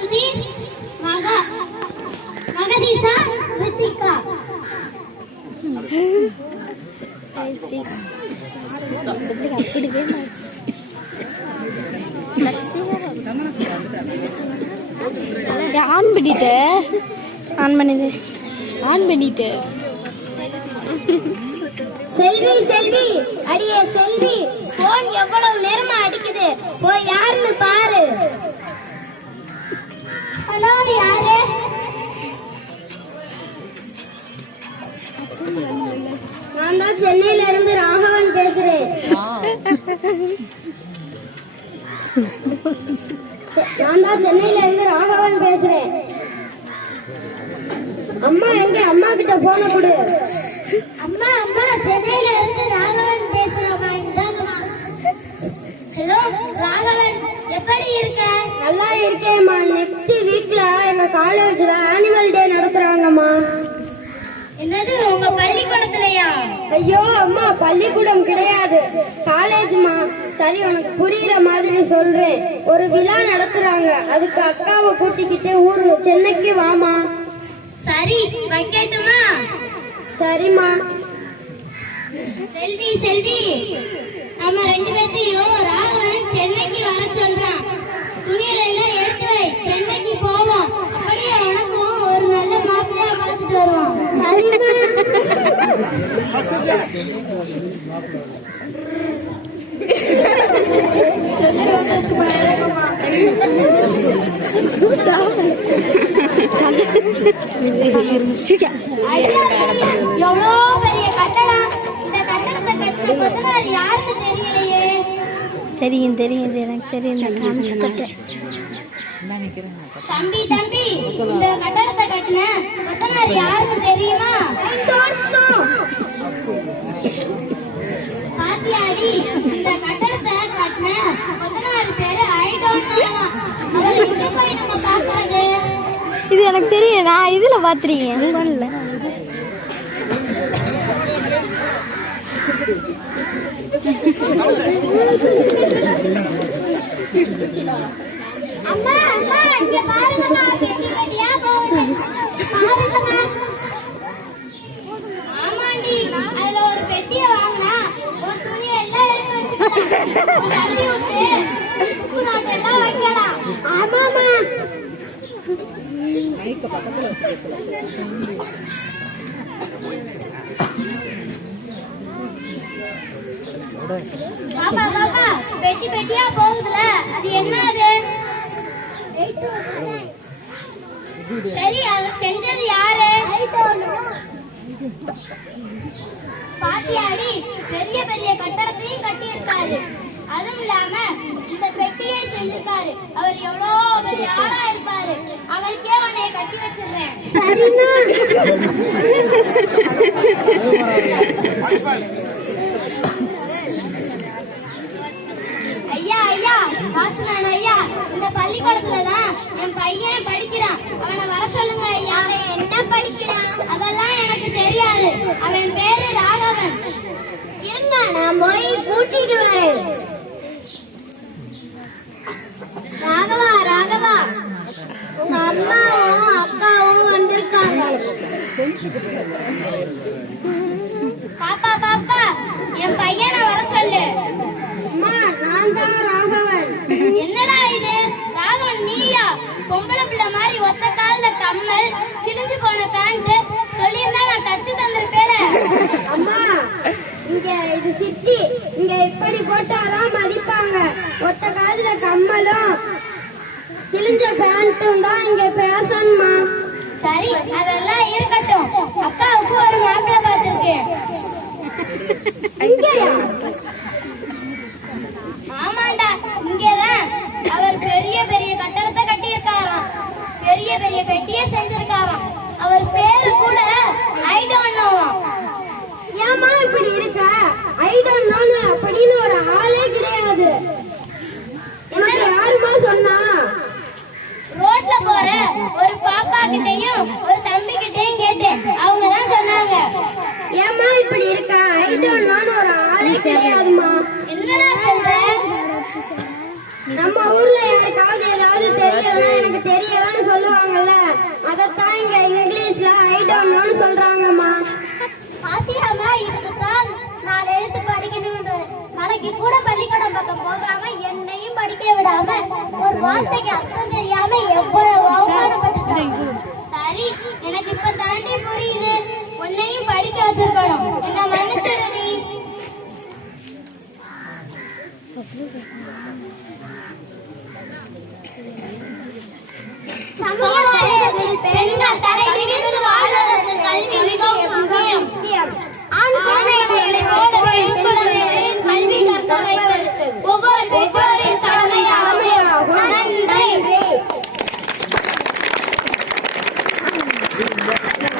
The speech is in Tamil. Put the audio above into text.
சுதீஷ், மகதீஷா, ரித்திகா. ஆன் பண்ணிட்டு செல்வி செல்வி, அடியே செல்வி, போன் எவ்வளவு நேரமா அடிக்குது, போய் யாருன்னு பாரு. ஹலோ, யாரு? நான் தான் சென்னையில இருந்து ராகவன் பேசுறேன். அம்மா எங்க? அம்மா கிட்ட போன கொடு. அம்மா அம்மா, சென்னையில இருந்து ராகவன் பேசுறேன். ஹலோ ராகவன், எப்படி இருக்க? நல்லா இருக்கேம்மா. நெக்ஸ்ட் வீக்ல எங்க காலேஜ்ல ஆனுவல் டே நடத்துறாங்கம்மா. என்னது, உங்க பள்ளிக்கூடத்துலயா? ஐயோ அம்மா, பள்ளிக்கூடம் கிடையாது, காலேஜ்மா. சரி, உனக்கு புரியுற மாதிரி சொல்றேன். ஒரு விழா நடத்துறாங்க, அதுக்கு அக்காவை கூட்டிக்கிட்டு ஊரு சென்னைக்கு வாமா. சரி, வைக்கட்டுமா? சரிம்மா. செல்வி செல்வி, நம்ம ரெண்டு பேர்த்தையும் ராகவன் சென்னைக்கு வர சொல்றான். துணியில எல்லாம் எடுத்து வை, சென்னைக்கு போவோம். அப்படியே உனக்கும் ஒரு நல்ல மாப்பிள்ளையா பார்த்துட்டு வருவோம். எவ்வளோ பெரிய கட்டடம், இந்த கட்டடத்தை கட்டின கொத்தனார் யாருன்னு தெரியலையே. தெரியும் எனக்கு தெரியும். தம்பி தம்பி, இந்த கட்டடத்தை கட்டின கொத்தனார் யாருன்னு தெரியுமா? பாத்தியாடி, இந்த கட்டடத்தை கட்டின கொத்தனார் பேரு ஐ டோன்ட் நோ. அவரை எங்க போய் நம்ம பாக்குறது? இது எனக்கு தெரியும், நான் இதுல பாத்திருக்கேன். அம்மா அம்மா, இங்க பாருங்கம்மா, பெட்டி பெட்டியா போகுது, பாருங்கம்மா. ஆமாண்டி, அதுல ஒரு பெட்டியை வாங்கினா ஒரு துணி எல்லாம் எடுத்து வச்சுக்கலாம், தள்ளி விட்டு உப்பு நாட்டு எல்லாம் வைக்கலாம். ஆமாமா. பாப்பா பாப்பா, பெட்டி பெட்டியா போகுதுல, அது என்னது? சரி, அதை செஞ்சது யாரு? பாத்தியாடி, பெரிய பெரிய கட்டடத்தையும் கட்டி இருக்காரு, அதுவும் இல்லாம இந்த பெட்டியை செஞ்சிருக்காரு. அவர் எவ்வளவு பெரிய ஆளா இருப்பாரு. அவருக்கே உன்னைய கட்டி வச்சிடுறேன். ஐயா ஐயா, வாட்ச்மேன் ஐயா, இந்த பள்ளிக்கூடத்துலதான் என் பையன் படிக்கிறான், அவனை வர சொல்லுங்க ஐயா. என்ன படிக்கிறான்? அதெல்லாம் எனக்கு தெரியாது, அவன் பேரு ராகவன். இருங்க, நான் போய் கூட்டிட்டு வரேன். ராகவா ராகவா, உங்க அம்மாவும் அக்காவும் வந்திருக்காங்க. பாப்பா பாப்பா, என் பையனை வர சொல்லு. அம்மா, நான் தான் ராகவன். என்னடா இது, ராகவன் நீயா? பொம்பளை பிள்ளை மாதிரி ஒத்த கால்ல கம்மல், கிழிஞ்சு போன பேண்ட், சொல்லியிருந்தா நான் தச்சு தந்திருப்பேல. அம்மா, இங்க இது சிட்டி, இங்க இப்படி போட்டாதான் மதிப்பாங்க. ஒத்த காதுல கம்மலும் கிழிஞ்ச பேண்ட்டும் தான் இங்க பேசணுமா? சரி, அதெல்லாம் இருக்கட்டும். அக்காவுக்கு ஒரு மாப்பிள்ளை பார்த்திருக்கேன். ஆமாண்டா, இங்கதான். அவர் பெரிய பெரிய கட்டடத்தை கட்டி இருக்காராம், பெரிய பெரிய பெட்டியை செஞ்சிருக்காராம். அவர் பேரு கூட ஐ டோன்ட் நோ. ஏமா இப்படி இருக்க? ஐ டோன்ட் நோ அப்படின்னு ஒரு ஆளே கிடையாது. உனக்கு யாருமா சொன்னா? ரோட்ல போற ஒரு பாப்பா கிட்டையும் ஒரு தம்பி கிட்டையும் கேட்டேன், அவங்க தான் சொன்னாங்க. ஏமா இப்படி இருக்கா? ஐ டோன்ட் நோ ஒரு ஆளே கிடையாதுமா. என்னடா சொல்ற? நம்ம ஊர்ல யாருக்காவது ஏதாவது தெரியலன்னா எனக்கு தெரியலன்னு சொல்லுவாங்கல்ல, அதத்தான் இங்க இங்கிலீஷ்ல ஐ டோன்ட் நோன்னு சொல்றாங்கம்மா. பாத்தியாமா, இதுக்குத்தான் நான் எழுத்து படிக்கணும்ன்ற நாளைக்கு கூட பள்ளிக்கூடம் பக்கம் போகாம என்னையும் படிக்க விடாம ஒரு வார்த்தைக்கு அர்த்தம் தெரியாம எவ்வளவு அவமானப்பட்டுட்டோம். சரி, எனக்கு இப்ப தாண்டி புரியுது, உன்னையும் படிக்க வச்சிருக்கணும், என்ன மன்னிச்சிடு நீ. சமூகத்தில் பெண்கள் தலை நிமிர்ந்து வாழ்வதற்கு கல்வி மிகவும் முக்கியம்.